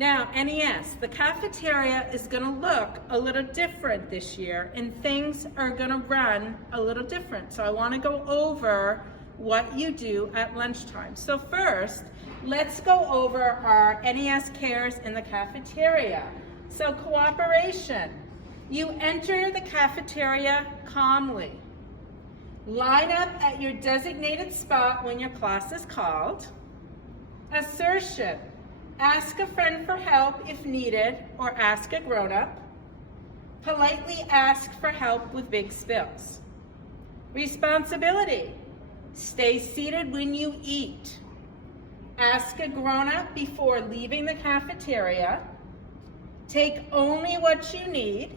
Now, NES, the cafeteria is going to look a little different this year, and things are going to run a little different. So I want to go over what you do at lunchtime. So first, let's go over our NES cares in the cafeteria. So cooperation. You enter the cafeteria calmly. Line up at your designated spot when your class is called. Assertion. Ask a friend for help if needed, or ask a grown-up. Politely ask for help with big spills. Responsibility. Stay seated when you eat. Ask a grown-up before leaving the cafeteria. Take only what you need.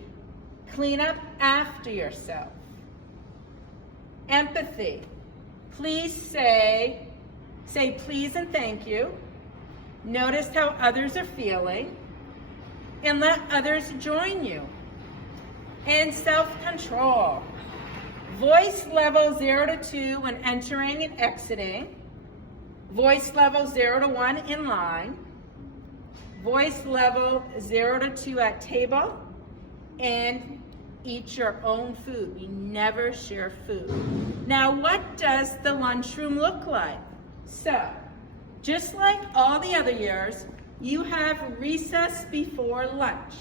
Clean up after yourself. Empathy. Please say please and thank you. Notice how others are feeling, and let others join you. And self-control. Voice level 0 to 2 when entering and exiting. Voice level 0 to 1 in line. Voice level 0 to 2 at table. And eat your own food. We never share food. Now, what does the lunchroom look like? So, just like all the other years, you have recess before lunch.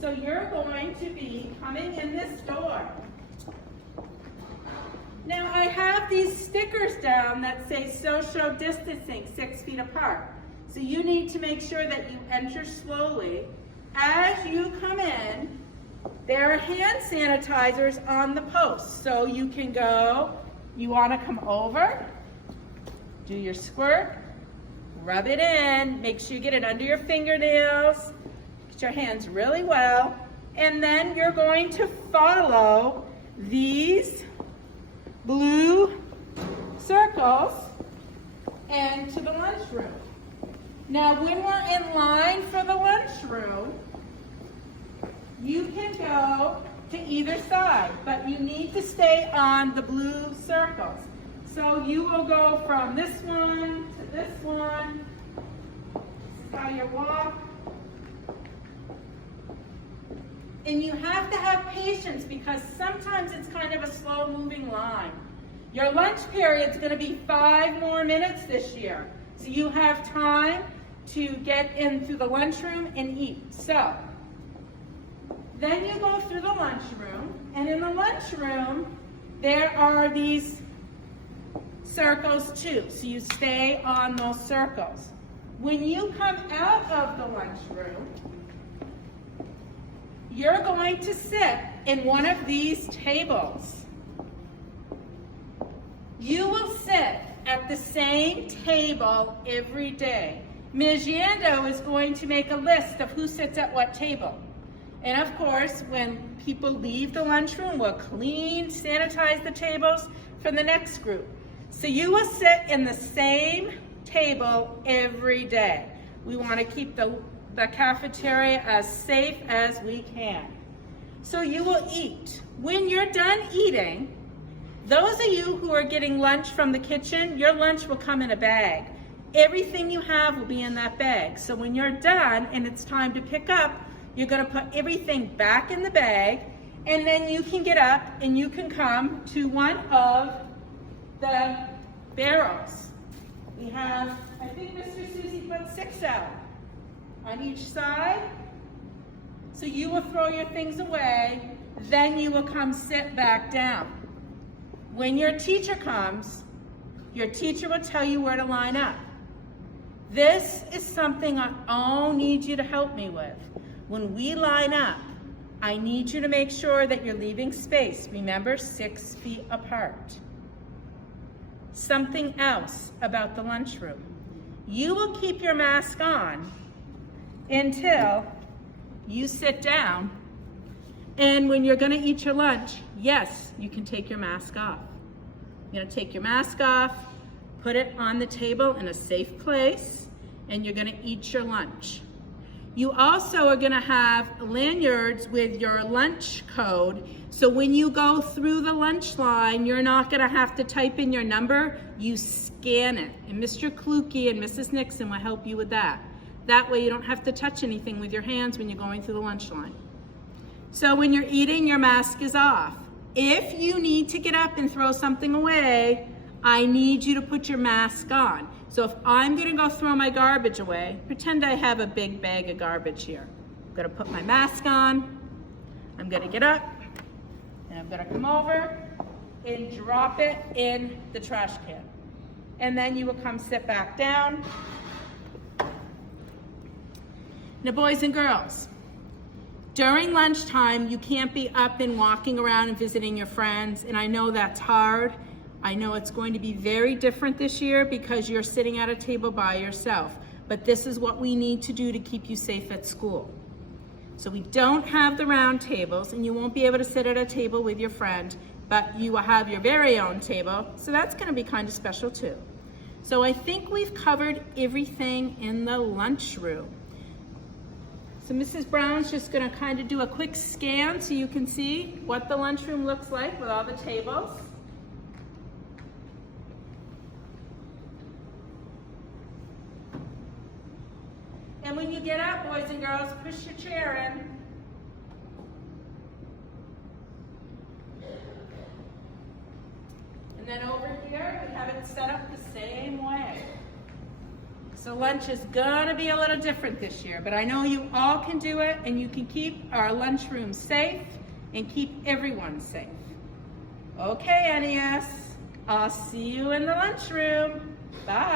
So you're going to be coming in this door. Now I have these stickers down that say social distancing, 6 feet apart. So you need to make sure that you enter slowly. As you come in, there are hand sanitizers on the posts. So you can go, you want to come over, do your squirt, rub it in, make sure you get it under your fingernails, get your hands really well, and then you're going to follow these blue circles and to the lunchroom. Now when we're in line for the lunchroom, you can go to either side, but you need to stay on the blue circles. So you will go from this one to this one. This is how you walk. And you have to have patience because sometimes it's kind of a slow moving line. Your lunch period is going to be 5 more minutes this year. So you have time to get into the lunchroom and eat. So then you go through the lunchroom, and in the lunchroom there are these circles too, so you stay on those circles. When you come out of the lunchroom, you're going to sit in one of these tables. You will sit at the same table every day. Ms. Yando is going to make a list of who sits at what table. And of course, when people leave the lunchroom, we'll clean, sanitize the tables for the next group. So you will sit in the same table every day. We want to keep the cafeteria as safe as we can. So you will eat. When you're done eating, those of you who are getting lunch from the kitchen, your lunch will come in a bag. Everything you have will be in that bag. So when you're done and it's time to pick up, you're going to put everything back in the bag, and then you can get up and you can come to one of the barrels. We have, I think Mr. Susie put 6 out on each side. So you will throw your things away, then you will come sit back down. When your teacher comes, your teacher will tell you where to line up. This is something I all need you to help me with. When we line up, I need you to make sure that you're leaving space. Remember, 6 feet apart. Something else about the lunchroom. You will keep your mask on until you sit down. And when you're going to eat your lunch, yes, you can take your mask off. You're going to take your mask off, put it on the table in a safe place, and you're going to eat your lunch. You also are going to have lanyards with your lunch code, so when you go through the lunch line, you're not going to have to type in your number, you scan it. And Mr. Kluge and Mrs. Nixon will help you with that. That way you don't have to touch anything with your hands when you're going through the lunch line. So when you're eating, your mask is off. If you need to get up and throw something away, I need you to put your mask on. So if I'm gonna go throw my garbage away, pretend I have a big bag of garbage here. I'm gonna put my mask on, I'm gonna get up, and I'm gonna come over and drop it in the trash can. And then you will come sit back down. Now, boys and girls, during lunchtime, you can't be up and walking around and visiting your friends, and I know that's hard. I know it's going to be very different this year because you're sitting at a table by yourself, but this is what we need to do to keep you safe at school. So we don't have the round tables, and you won't be able to sit at a table with your friend, but you will have your very own table, so that's gonna be kind of special too. So I think we've covered everything in the lunchroom. So Mrs. Brown's just gonna kind of do a quick scan so you can see what the lunchroom looks like with all the tables. And when you get up, boys and girls, push your chair in. And then over here, we have it set up the same way. So lunch is gonna be a little different this year, but I know you all can do it, and you can keep our lunchroom safe and keep everyone safe. Okay, NES, I'll see you in the lunchroom. Bye.